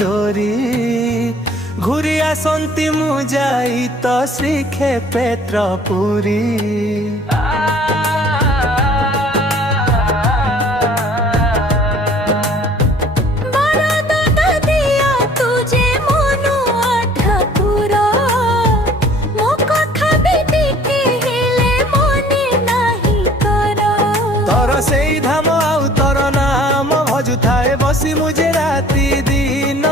डोरी घूरी आसंती मु जाई तो श्रीक्षेत्र पुरी। सेई धाम आउ तोर नाम भजु थाए बसी मुझे राति दिन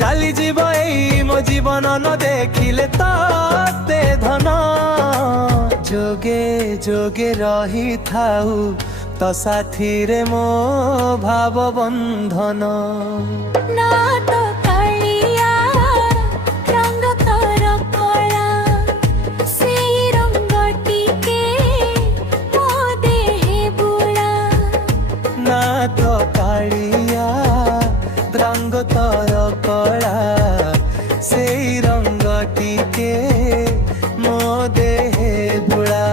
चली जीव एई मो जीवन न देखिले ते धन जोगे जोगे रही थाउ तो साथी रे मो भाव बंधन ना तो कालिया रंग तोर कला सेई रंग टिके मो देहे बुला। ना तो कालिया रंग तोर कला सेई रंग टिके मो देहे बुला।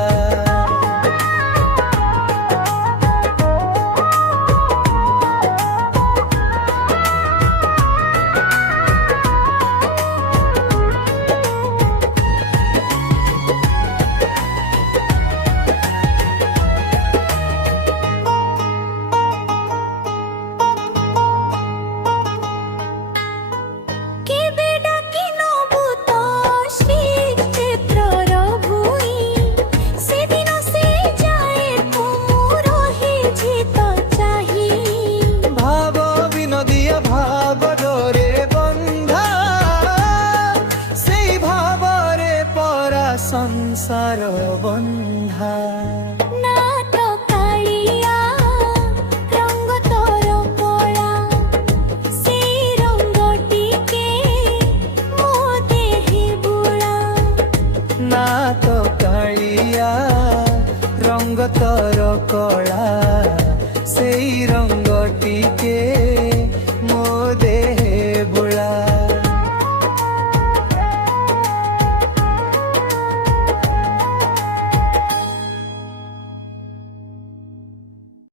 संसार बंधा ना तो कालिया रंग तोर कला सेई रंग टिके मो देहे बुला। ना तो कालिया रंग तोर कला सेई रंग